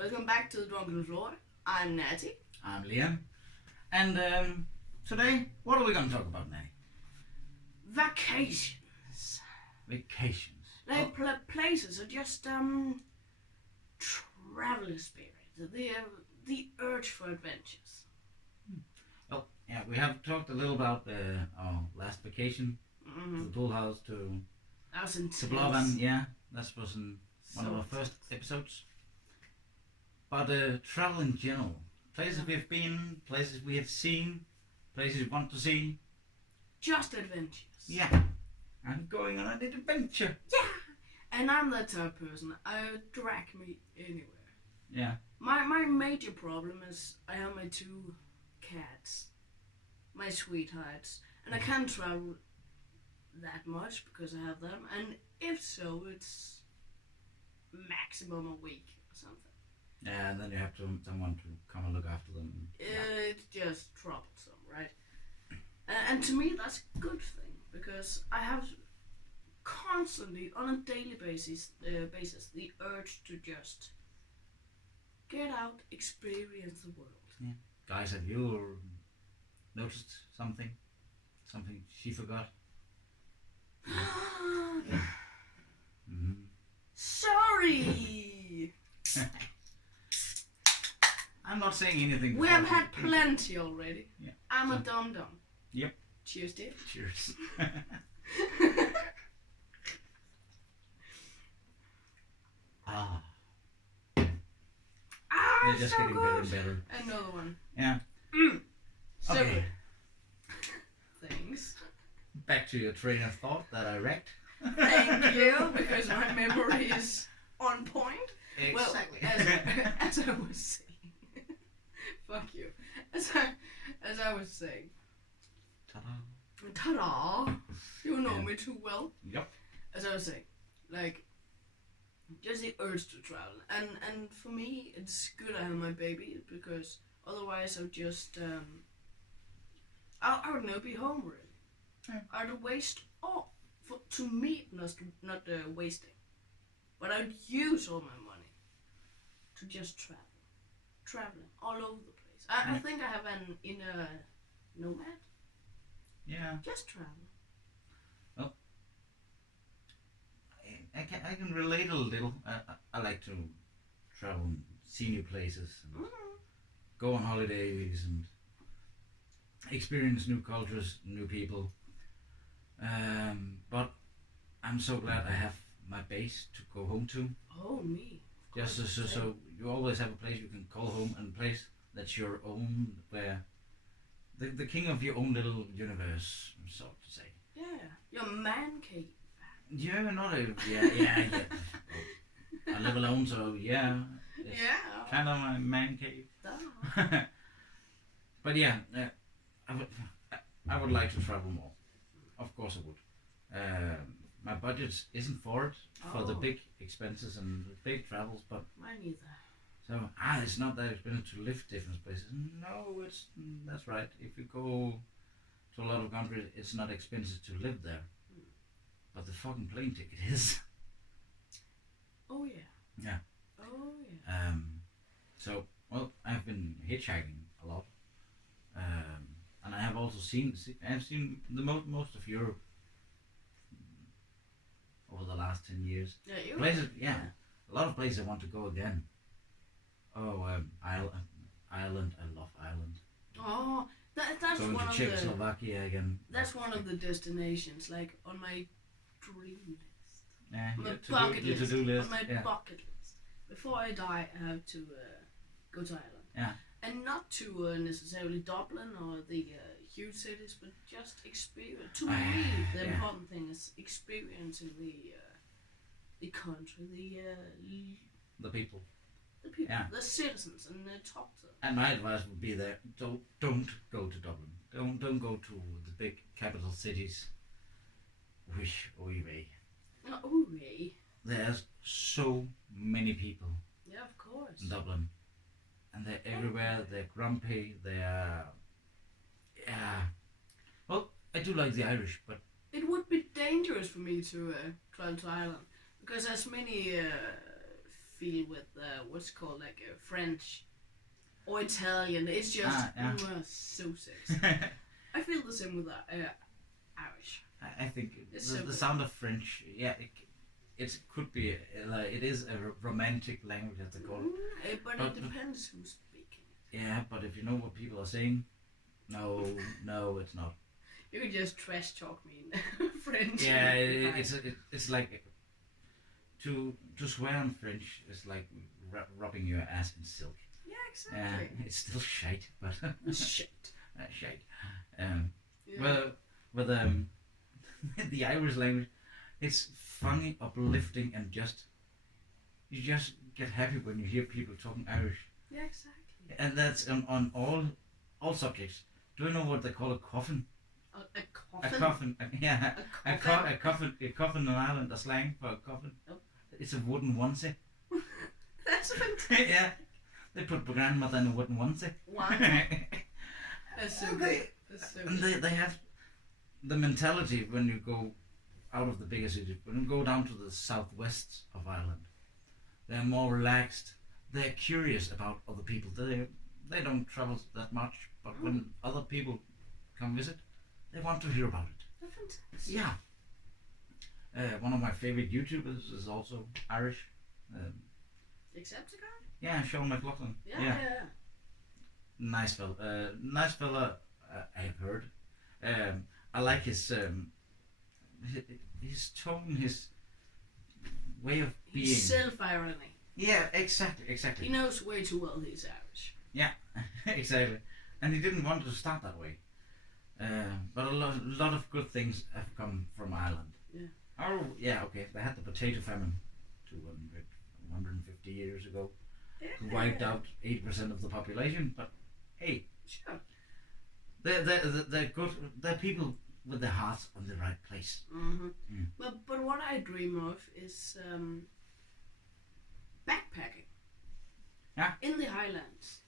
Welcome back to the Drunken Floor. I'm Nati. I'm Liam. And today, what are we going to talk about, Nati? Vacations. Vacations. Like places or just traveler spirit. The urge for adventures. Well, yeah, we have talked a little about our last vacation to the pool house to That was intense. Blovan. Yeah, that was in one of our first episodes. But travel in general. Places we've been, places we have seen, places we want to see. Just adventures. Yeah. I'm going on an adventure. Yeah. And I'm that type of person. Drag me anywhere. Yeah. My major problem is I have my 2 cats. My sweethearts. And I can't travel that much because I have them. And if so, it's maximum a week or something. Yeah, and then you have someone to come and look after them. It's just troublesome, right? And to me, that's a good thing because I have constantly, on a daily basis, the urge to just get out, experience the world. Yeah. Guys, have you noticed something? Something she forgot? Sorry! I'm not saying anything. We have had plenty already. Yeah. I'm a dum-dum. Yep. Cheers, dear. Cheers. Ah. They're just so getting good. better and better. Another one. Yeah. So Okay. good. Thanks. Back to your train of thought that I wrecked. Thank you, because my memory is on point. Exactly. Well, as I was saying, fuck you. As I was saying, Ta-da. ta-da! You know Yeah. me too well. Yep. As I was saying, like, just the urge to travel, and for me, it's good I have my baby because otherwise I would just I would not be home really. Yeah. I'd waste all to me not wasting, but I'd use all my money to just traveling all over the place. I think I have an inner nomad. Yeah. Just travel. Well, I can relate a little. I like to travel and see new places and go on holidays and experience new cultures, new people. But I'm so glad I have my base to go home to. Oh, me. Just so you always have a place you can call home and a place that's your own, where the king of your own little universe, so to say. Yeah, your man cave. Yeah, not a yeah. I live alone, so yeah. It's kind of my man cave. Duh. But yeah, I would like to travel more. Of course I would. My budget isn't for it, for the big expenses and the big travels, but Mine either. so it's not that expensive to live different places. No, that's right. If you go to a lot of countries, it's not expensive to live there, but the fucking plane ticket is. Oh yeah. Yeah. Oh yeah. So well, I've been hitchhiking a lot, and I have also seen the most of Europe over the last 10 years. Yeah, you. Places, yeah, a lot of places I want to go again. Oh, Ireland. I love Ireland. Oh, that's Going one to of Czechoslovakia again. That's one of the destinations, like on my dream list. Yeah, On my to bucket do, list. to-do list. On my Yeah. bucket list. Before I die, I have to go to Ireland. Yeah. And not to necessarily Dublin or the huge cities, but just experience. To me, the yeah. important thing is experiencing the country, The people. the people, Yeah. the citizens, and talk to them. And my advice would be there: don't go to Dublin. Don't go to the big capital cities. Oy. Oh, yeah. There's so many people Yeah, of course. in Dublin, and they're everywhere. They're grumpy. They're Well, I do like the Irish, but It would be dangerous for me to travel to Ireland because there's many feel with what's called like French or Italian. It's just so sexy. I feel the same with Irish. I think It's the sound of French, it could be it is a romantic language, as they call it. But it depends who's speaking. Yeah, but if you know what people are saying, no, it's not. You can just trash talk me in French. Yeah, it's like to swear in French is like rubbing your ass in silk. Yeah, exactly. It's still shite, but shit. Shite. Well, with the Irish language, it's funny, uplifting, and you just get happy when you hear people talking Irish. Yeah, exactly. And that's on all subjects. Do you know what they call a coffin? A coffin? A coffin, yeah. A coffin? A coffin in Ireland, a slang for a coffin. Oh. It's a wooden onesie. That's fantastic. Yeah. They put my grandmother in a wooden onesie. Wow. That's so good. And they have the mentality when you go out of the bigger cities, when you go down to the southwest of Ireland, they're more relaxed. They're curious about other people. They don't travel that much, but when other people come visit, they want to hear about it. That's fantastic. Yeah. One of my favorite YouTubers is also Irish. Decepticon? Yeah, Sean McLaughlin. Yeah. Nice fella. Nice fella. I've heard. I like his tone, his way of being. His self-irony. Yeah, exactly. He knows way too well he's Irish. Yeah, exactly. And he didn't want to start that way. But a lot of good things have come from Ireland. Yeah. Oh, yeah, okay. They had the potato famine 150 years ago. Yeah. Wiped out 80% of the population, but hey, Sure. they're good. They're people with their hearts on the right place. Mm-hmm. But what I dream of is backpacking. Yeah. In the Highlands.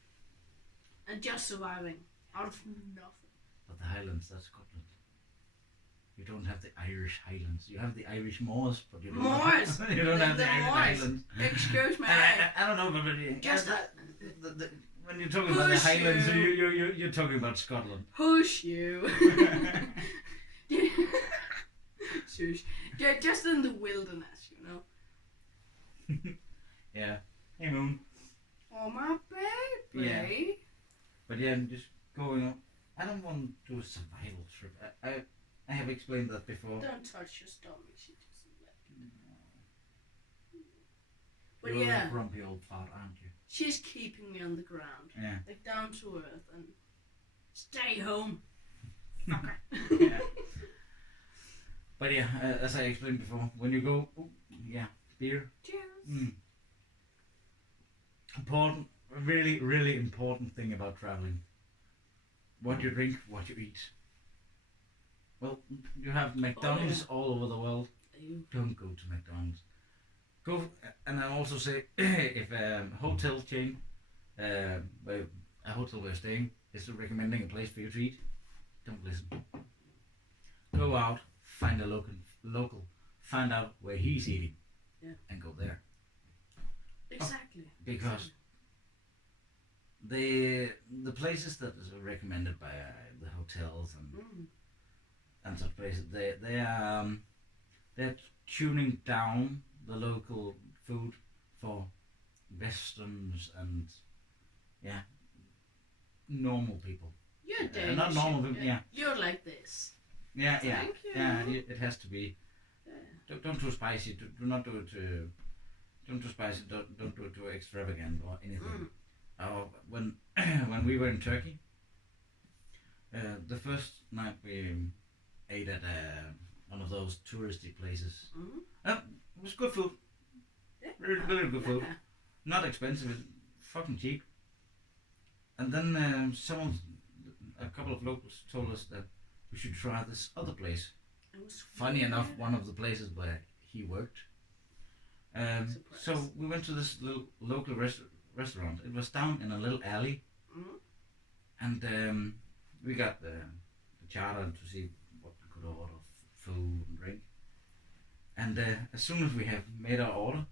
And just surviving out of nothing. But the Highlands, that's Scotland. You don't have the Irish Highlands. You have the Irish Moors, but you don't Moors. Have, you don't have the Irish Moors. Highlands. Excuse me. I don't know, but Just when you're talking about the Highlands, you're talking about Scotland. Push you. Shush. Yeah, just in the wilderness, you know. Yeah. Hey, Moon. Oh, my baby. Yeah. But yeah, I'm just going on. I don't want to do a survival trip. I have explained that before. Don't touch your stomach. She doesn't let you. But You're yeah. a grumpy old fart, aren't you? She's keeping me on the ground. Yeah. Like down to earth and stay home. Fucker. Yeah. But yeah, as I explained before, when you go, beer. Cheers. Important, really, really important thing about traveling. What you drink, what you eat. Well, you have McDonald's all over the world. Don't go to McDonald's. Go, and I also say, if a hotel chain, a hotel we're staying, is recommending a place for you to eat, don't listen. Go out, find a local, find out where he's eating, and go there. Exactly. Because the places that is recommended by the hotels and such places, they're tuning down the local food for Westerns and normal people. You're Danish. Not normal people. Yeah. You're like this. Yeah. Thank you. Yeah. It has to be. Don't too spicy. Do not do it too. Don't too spicy. Don't do it too extravagant or anything. When we were in Turkey, the first night we ate at one of those touristy places. It was good food. Really good food. Not expensive. It's fucking cheap. And then a couple of locals told us that we should try this other place. Funny enough, one of the places where he worked. So we went to this little local restaurant. It was down in a little alley, and we got the charter to see what we could order, food and drink. And as soon as we have made our order,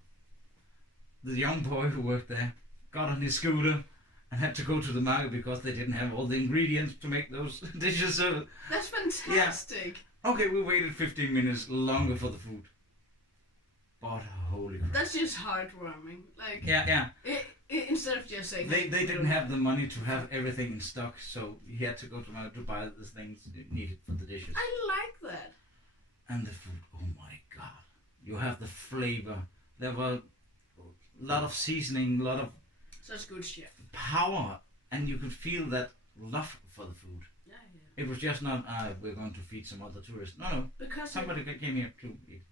the young boy who worked there got on his scooter and had to go to the market because they didn't have all the ingredients to make those dishes. So That's fantastic. yeah. Okay, we waited 15 minutes longer for the food. But holy crap. That's just heartwarming. Like Yeah. instead of just saying They didn't have the money to have everything in stock, so he had to go to market to buy the things needed for the dishes. I like that. And the food, oh my god. You have the flavor. There were a lot of seasoning, a lot of Such good chef. power, and you could feel that love for the food. Yeah. It was just not, we're going to feed some other tourists. No. Because Somebody came here to eat.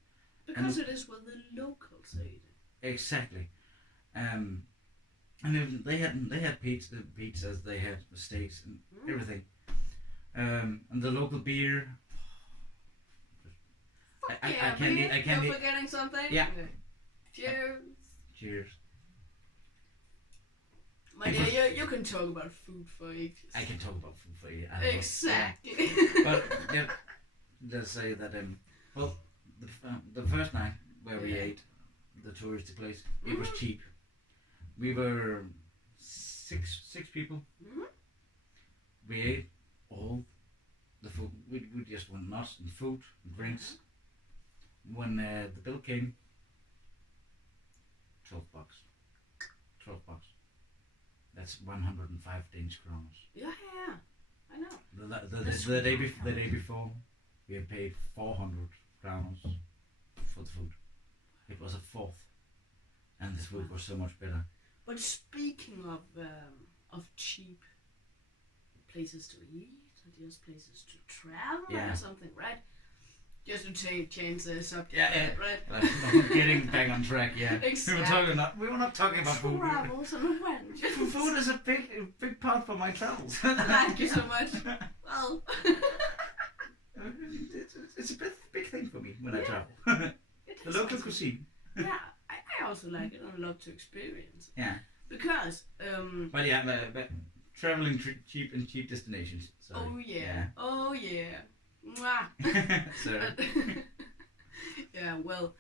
because it is what the locals eat. Exactly. And they had pizzas, they had steaks and everything. And the local beer. I can't You're forgetting something? Yeah. Okay. Cheers. Cheers. My dear, you can talk about food for ages. I can talk about food for you. Exactly. But yeah, let's say that well, the first night where we ate the touristy place, it was cheap. We were six people. We ate all the food. We just went nuts and food and drinks. When the bill came, $12. $12. That's 105 Danish crowns. Yeah. I know. The day before, we had paid 400 crowns for the food. It was a fourth, and the food was so much better. But speaking of cheap places to eat, or just places to travel or something, right? Just to change the subject, right? Like, getting back on track, yeah. Exactly. We were not talking about food. Travels and adventures. Food is a big part for my travels. Thank you so much. Well, it's a big thing for me when I travel. The local cuisine. Yeah, I also like it and love to experience it. Yeah. Because But yeah, but traveling cheap in cheap destinations. So, Oh yeah. Mwah. So. Yeah, well,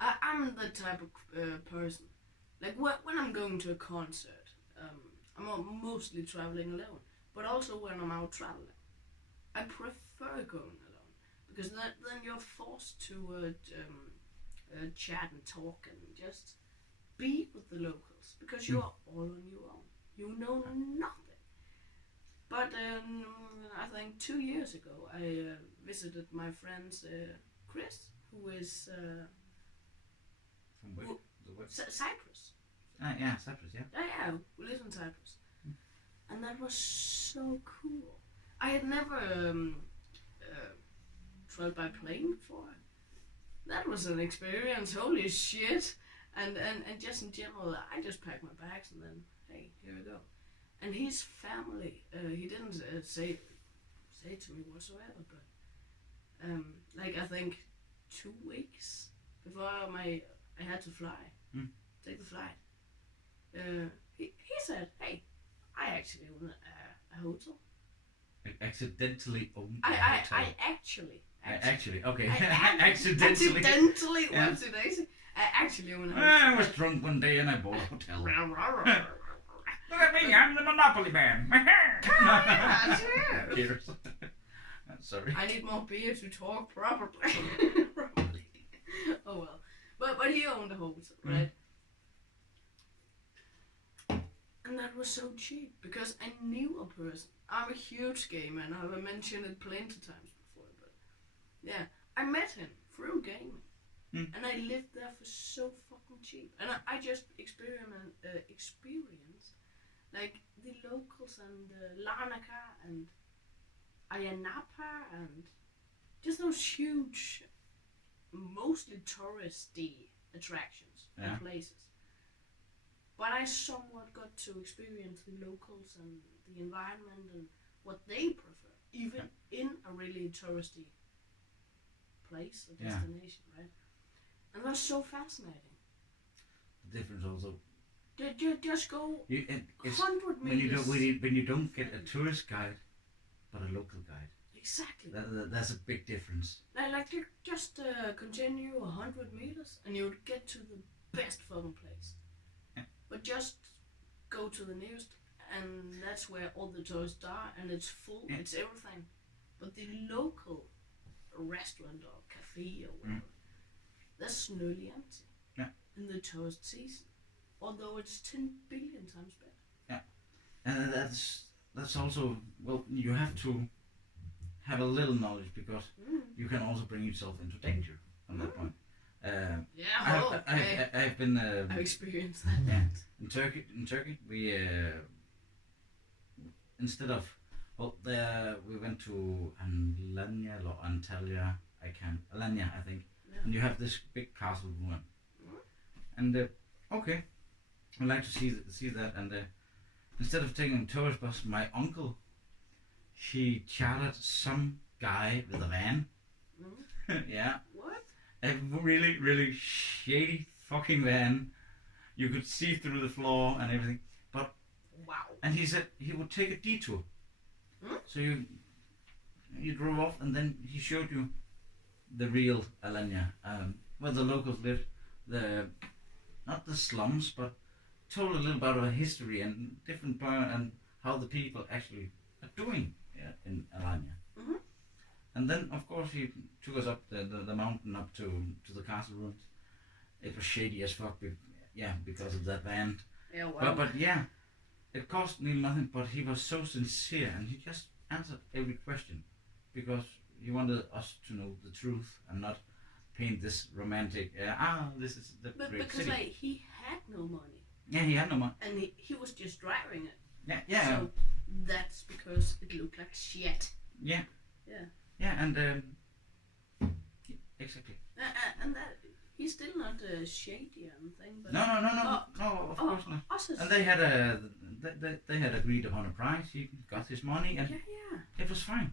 I'm the type of person. Like when I'm going to a concert, I'm mostly traveling alone. But also when I'm out traveling, I prefer going alone because then you're forced to chat and talk and just be with the locals because you're all on your own. You know nothing. But I think 2 years ago I visited my friend Chris, who is From where? Cyprus. Yeah, Cyprus, yeah. Yeah, we live in Cyprus. And that was so cool. I had never traveled by plane before. That was an experience, holy shit. And just in general, I just packed my bags and then, hey, here we go. And his family, he didn't say to me whatsoever, but like I think 2 weeks before I had to fly, take the flight, he said, hey, I actually own a hotel. Accidentally owned I actually, okay. Accidentally, Yeah. what's it? I actually own a hotel. I was drunk one day and I bought a hotel. Look at me, I'm the Monopoly man. Yeah, cheers. Cheers. Sorry. I need more beer to talk properly. Oh well. But he owned the hotel, right? And that was so cheap because I knew a person. I'm a huge gamer and I've mentioned it plenty of times before, but yeah, I met him through gaming. And I lived there for so fucking cheap. And I just experience like the locals and Larnaca and Ayanapa and just those huge, mostly touristy attractions and places. But I somewhat got to experience the locals and the environment and what they prefer, even in a really touristy place or destination, right? And that's so fascinating. The difference also. You just go 100 meters. When you don't get a tourist guide, but a local guide. Exactly. That's a big difference. Like you just continue 100 meters and you would get to the best fucking place. But just go to the nearest, and that's where all the tourists are, and it's full. Yeah. It's everything. But the local restaurant or cafe or whatever, that's nearly empty. Yeah. In the tourist season, although it's 10 billion times better. Yeah, and that's also, well, you have to have a little knowledge because you can also bring yourself into danger at that point. I've been. I've experienced that. Yeah, in Turkey, we instead of there we went to Alanya or Antalya. Alanya, I think, and you have this big castle ruin, and okay, I'd like to see that, and instead of taking a tourist bus, my uncle, he chartered some guy with a van. Yeah. What? A really, really shady fucking van. You could see through the floor and everything. But wow. And he said he would take a detour. So you drove off, and then he showed you the real Alanya, where the locals live. Not the slums, but told a little about our history and different and how the people actually are doing in Alanya. And then, of course, he took us up the mountain up to the castle ruins. It was shady as fuck, because of that van. Yeah, wow. But yeah, it cost me nothing, but he was so sincere, and he just answered every question, because he wanted us to know the truth and not paint this romantic, this is the But great because city. he had no money. Yeah, he had no money. And he was just driving it. Yeah. So that's because it looked like shit. Yeah. Yeah. Yeah, and exactly. And that he's still not shady or anything. But No, of course not. Us And they had agreed upon a price. He got his money, and it was fine.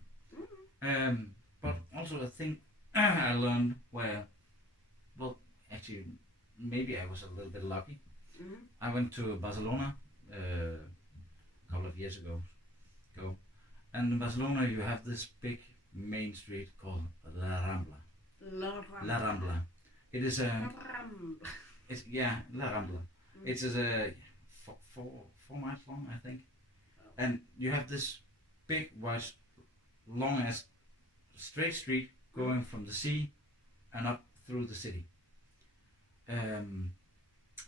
But also a thing I learned where, well, actually, maybe I was a little bit lucky. I went to Barcelona a couple of years ago, and in Barcelona you have this big main street called La Rambla. La Rambla. It is a. It's La Rambla. It's a 4 miles long, I think, and you have this big, wide, long as straight street going from the sea and up through the city.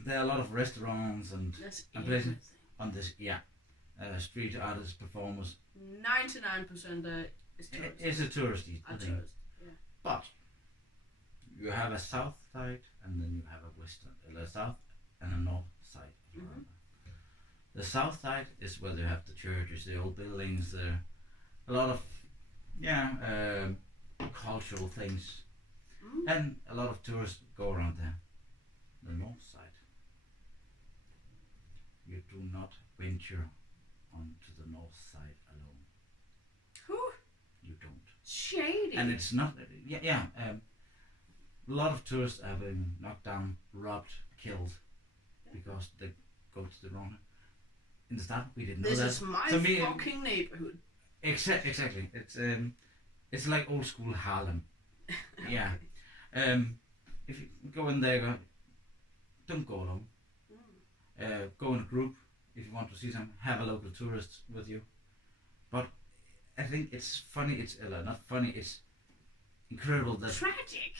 There are a lot of restaurants and places on this. Street artists, performers. 99% is tourist. It's a touristy thing. Yeah. But you have a south side, and then you have a south and a north side. The south side is where you have the churches, the old buildings, a lot of cultural things, and a lot of tourists go around there. The north side, you do not venture onto the north side alone. You don't. Shady. And it's not. A lot of tourists have been knocked down, robbed, killed, because they go to the wrong. In the start, we didn't know that. This is my fucking neighborhood. Exactly. It's like old school Harlem. Yeah. If you go in there, don't go alone. Go in a group. If you want to see some, have a local tourist with you. But I think it's funny. It's not funny. It's incredible that tragic.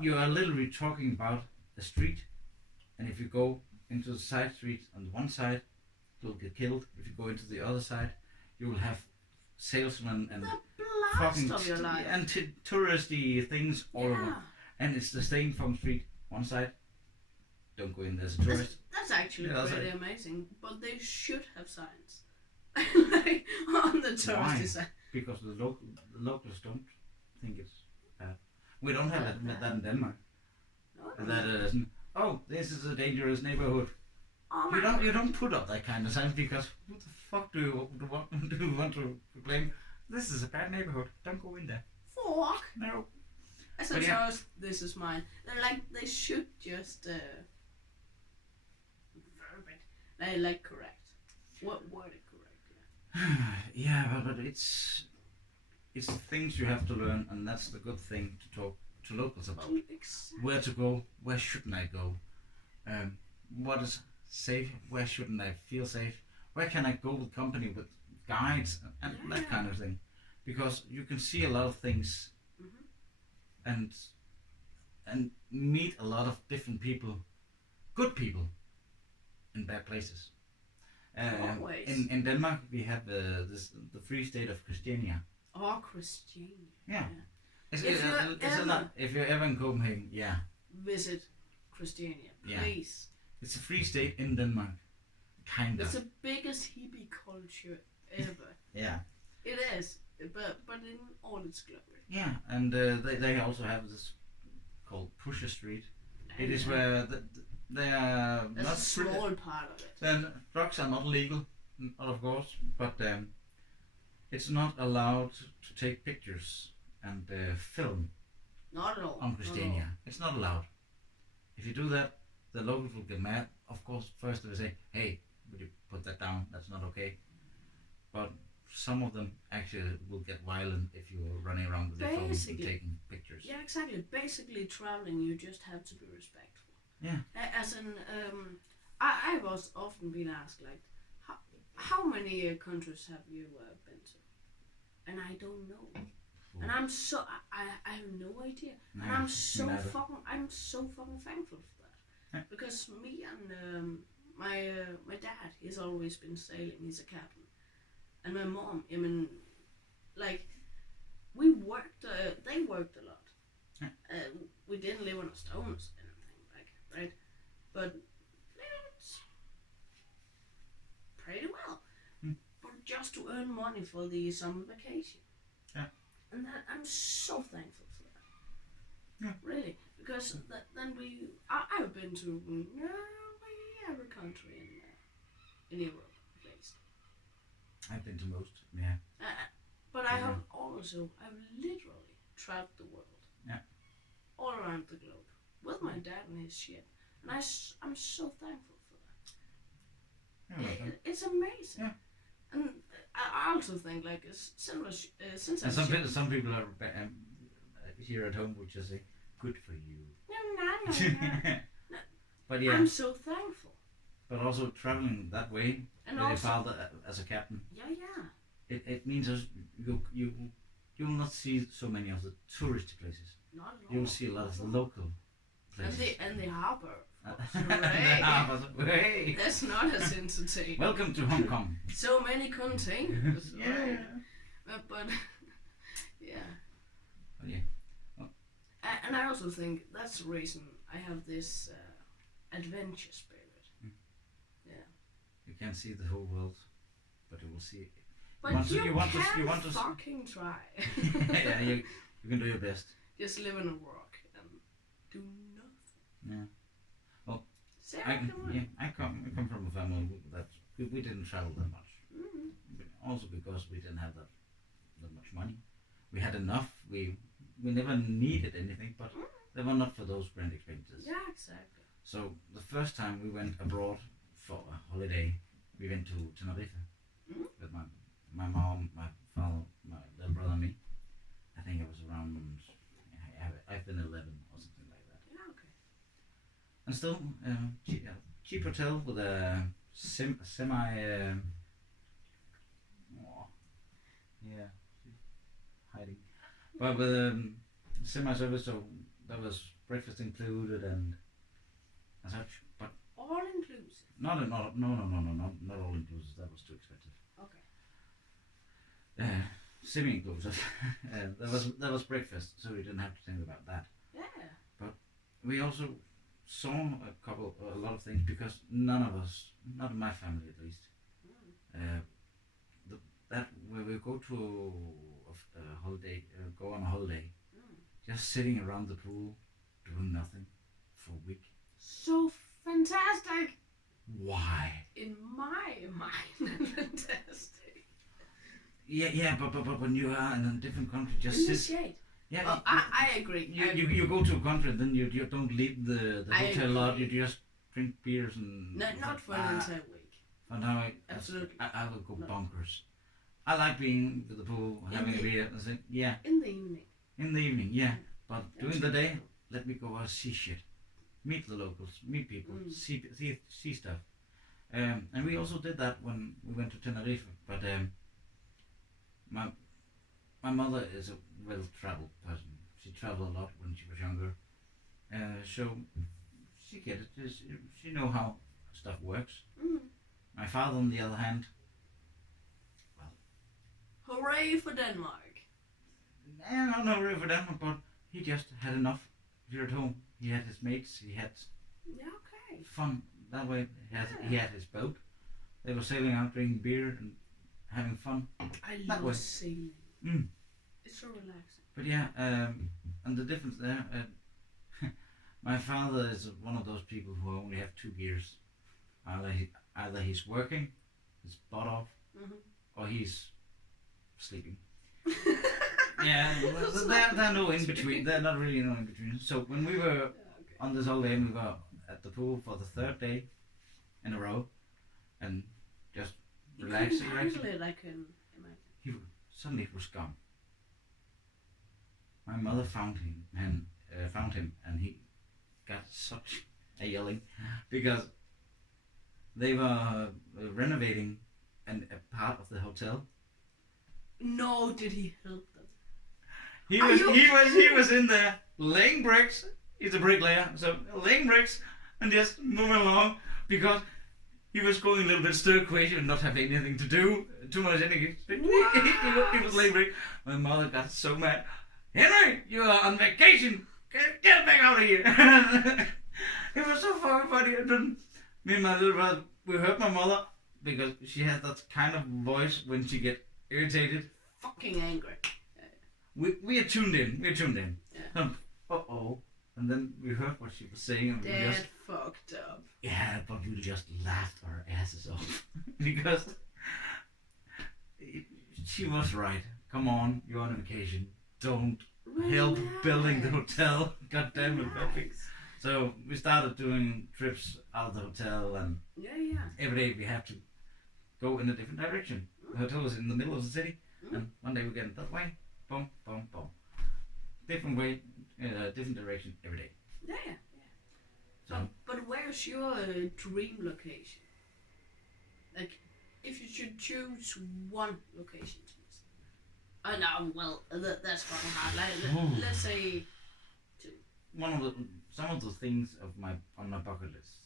You are literally talking about a street, and if you go into the side street on the one side, you'll get killed. If you go into the other side, you will have salesmen and fucking of your life. and touristy things all over. And it's the same from street one side. Don't go in there as a tourist. That's actually pretty amazing. But they should have signs like on the touristy side. Because the locals don't think it's bad. We don't have that in Denmark. No. That isn't. Oh, this is a dangerous neighborhood. Oh you don't put up that kind of sign, because who the fuck do you want to proclaim? This is a bad neighborhood. Don't go in there. Fuck. No. As a tourist, this is mine. They should just verb it. Correct. What word it correct? Yeah, but it's things you have to learn, and that's the good thing to talk to locals about. Exactly. Where to go? Where shouldn't I go? What is safe? Where shouldn't I feel safe? Where can I go with company with guides and that kind of thing? Because you can see a lot of things and meet a lot of different people, good people, in bad places. In Denmark we have the free state of Christiania. Oh, Christiania. Yeah. If you're ever in Copenhagen, visit Christiania, please. It's a free state in Denmark, kind of. It's the biggest hippie culture ever. Yeah. It is, but in all its glory. Yeah, and they also have this called Pusher Street. It is where they are That's not a small part of it. Then drugs are not legal, of course, but it's not allowed to take pictures and film. Not at all. On Christiania. It's not allowed. If you do that, the locals will get mad. Of course, first they say, hey, would you put that down? That's not okay. But some of them actually will get violent if you're running around with their phones and taking pictures. Yeah, exactly. Basically, traveling, you just have to be respectful. Yeah. As in, I was often been asked, like, how many countries have you been to? And I don't know. And I'm so I have no idea, and I'm so fucking thankful for that, because me and my dad, he's always been sailing. He's a captain, and my mom, I mean, like, we worked. They worked a lot. We didn't live on a stone or anything, like, right, but it's pretty well. But just to earn money for the summer vacation. And that, I'm so thankful for that. Yeah. Really, because then I've been to every country in Europe, at least. I've been to most, yeah. But I've literally traveled the world. Yeah. All around the globe with my dad and his shit, and I'm so thankful for that. It's amazing. Yeah. And I also think, like, since some people are here at home would just say, "Good for you." No. But yeah, I'm so thankful. But also traveling that way, and with your father as a captain. Yeah. It means you will not see so many of the touristy places. Not at all. You'll see a lot of the local places. And the harbor. Hey. That's not as entertaining. Welcome to Hong Kong. So many containers. Yeah. But yeah. But yeah. Well. And I also think that's the reason I have this adventure spirit. Yeah. You can't see the whole world, but you will see it. But you want to fucking try. Yeah, you can do your best. Just live in a rock and do nothing. Yeah. Well, I come from a family that we didn't travel that much. Mm-hmm. Also because we didn't have that much money. We had enough. We never needed anything, but they were not for those grand expenses. Yeah, exactly. So the first time we went abroad for a holiday, we went to Tenerife with my mom, my father, my little brother, and me. I think it was around. I've been 11 or something like that. Yeah, okay. And still, cheap hotel with a semi. Yeah, hiding. But with semi-service, so that was breakfast included and such. But all inclusive. No, not all inclusive. That was too expensive. Okay. Semi-inclusive. That was breakfast, so we didn't have to think about that. Yeah. But we also saw a lot of things because none of us, not in my family at least, that where we go to a holiday, go on a holiday, just sitting around the pool, doing nothing for a week. So fantastic. Why? In my mind, fantastic. Yeah, but when you are in a different country, just sit. Yeah, well, I agree. You go to a country, then you don't leave the hotel lot. You just drink beers and. Not for an entire week. For now, absolutely. I will go bonkers. I like being to the pool, having a beer. And yeah. In the evening. In the evening, yeah. But during the day, let me go out see shit, meet the locals, meet people, see stuff. And we also did that when we went to Tenerife. But my my mother is a well-traveled person. She traveled a lot when she was younger, so she get it. She know how stuff works. Mm. My father, on the other hand, well, Hooray for Denmark! no really for Denmark, but he just had enough here at home. He had his mates. He had Yeah, okay. fun that way. He had his boat. They were sailing out, drinking beer, and having fun. I That way. love sailing. Mm. It's so relaxing. But yeah, and the difference there, my father is one of those people who only have two gears. Either he's working his butt off, or he's sleeping. Yeah, well, they're no in between. They're not really no in between. So when we were on this holiday, we were at the pool for the third day in a row, and just relaxing. Handle it, I can imagine. Suddenly he was gone. My mother found him and he got such a yelling because they were renovating a part of the hotel. No, did he help them? He was in there laying bricks. He's a bricklayer, so laying bricks and just moving along because he was going a little bit stir crazy and not having anything to do, too much energy. He was laying bricks. My mother got so mad. Henry, you are on vacation. Get back out of here. It was so fucking funny. And then me and my little brother, we heard my mother because she has that kind of voice when she get irritated. Fucking angry. We are tuned in. Yeah. Uh-oh. And then we heard what she was saying. And That fucked up. Yeah, but we just laughed our asses off. Because she was right. Come on, you're on vacation. Don't help building the hotel. God damn it, Peppy. So we started doing trips out of the hotel, and every day we have to go in a different direction. The hotel is in the middle of the city, and one day we get that way. Boom, boom, boom. Different way, different direction every day. Yeah. So, but where's your dream location? Like, if you should choose one location to visit. No, well, that's fucking hard. Like, let's say two. Some of the things on my bucket list.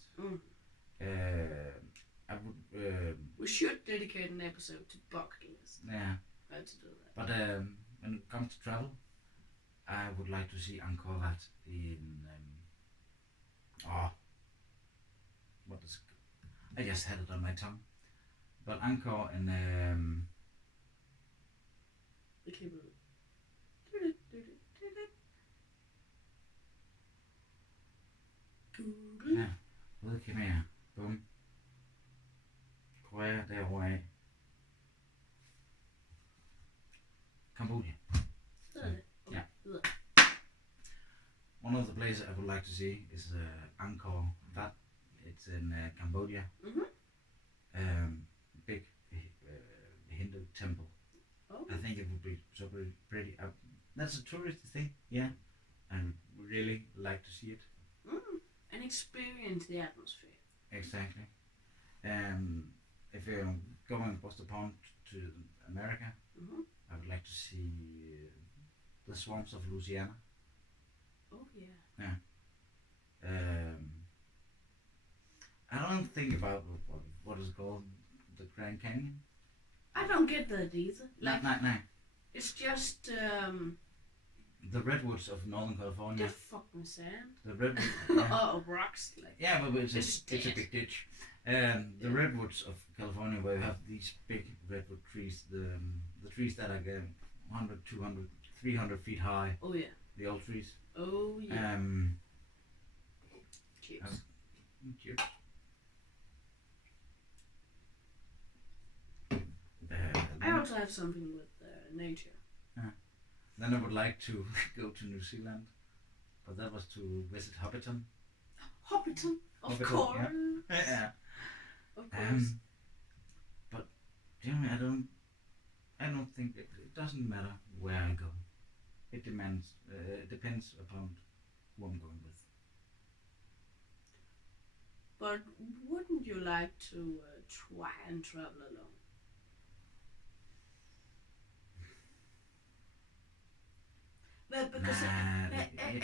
I would. We should dedicate an episode to bucket list. Yeah. How to do that. But when it comes to travel, I would like to see Angkor Wat in. What is? I just had it on my tongue. But Angkor in. Okay, Ja, look at me. Boom. Korea, derovre af. Cambodia. Yeah. One of the places I would like to see is Angkor Wat. It's in Cambodia. Big Hindu temple. Oh. I think it would be so pretty. That's a touristy thing, yeah. I would really like to see it. And experience the atmosphere. Exactly. If you're going across the pond to America, I would like to see the swamps of Louisiana. Oh yeah. I don't think about what is called the Grand Canyon. I don't get that either. Like, No. it's just The redwoods of Northern California. the fucking sand. The redwoods. Oh, rocks. Like, Yeah, but it's a dead. big ditch. The redwoods of California, where you have these big redwood trees, the trees that are 100, 200, 300 feet high. Oh yeah. The old trees. Oh yeah. Cheers. Cheers. I also have something with nature. Then I would like to go to New Zealand, but that was to visit Hobbiton. Hobbiton, of Hobbiton, course. Yeah. Of course. But generally, I don't think it doesn't matter where I go. It depends upon who I'm going with. But but wouldn't you like to try and travel alone? But because every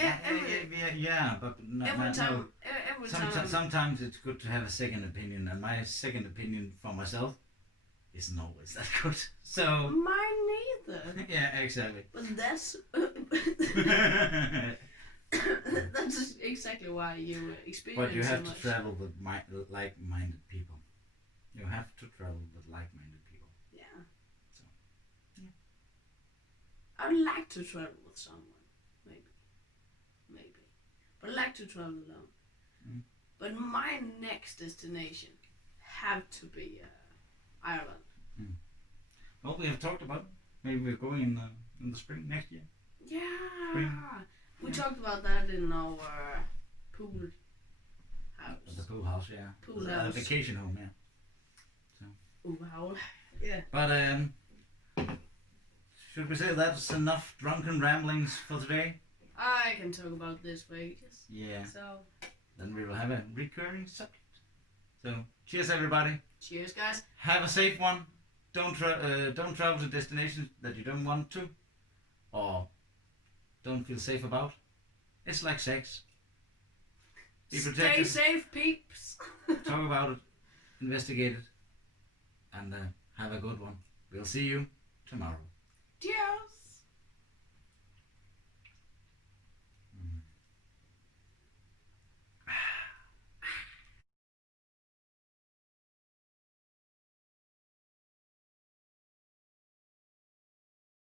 time, sometimes it's good to have a second opinion, and my second opinion for myself isn't always that good. So mine neither. Yeah, exactly. But that's that's exactly why you experience. But you have so to travel with like-minded people. You have to travel with like-minded people. Yeah. So, yeah. I'd like to travel with someone, maybe, but I like to travel alone. Mm. But my next destination have to be Ireland. Mm. Well, we have talked about maybe we're going in the spring next year. Yeah. Spring. We talked about that in our pool house. The pool house, yeah. Pool house. Vacation home, yeah. So. Wow. Yeah. But should we say that's enough drunken ramblings for today? I can talk about this for ages. Yeah. So. Then we will have a recurring subject. So cheers, everybody. Cheers, guys. Have a safe one. Don't travel to destinations that you don't want to, or don't feel safe about. It's like sex. Be protected. Stay safe, peeps. Talk about it. Investigate it. And have a good one. We'll see you tomorrow. Cheers.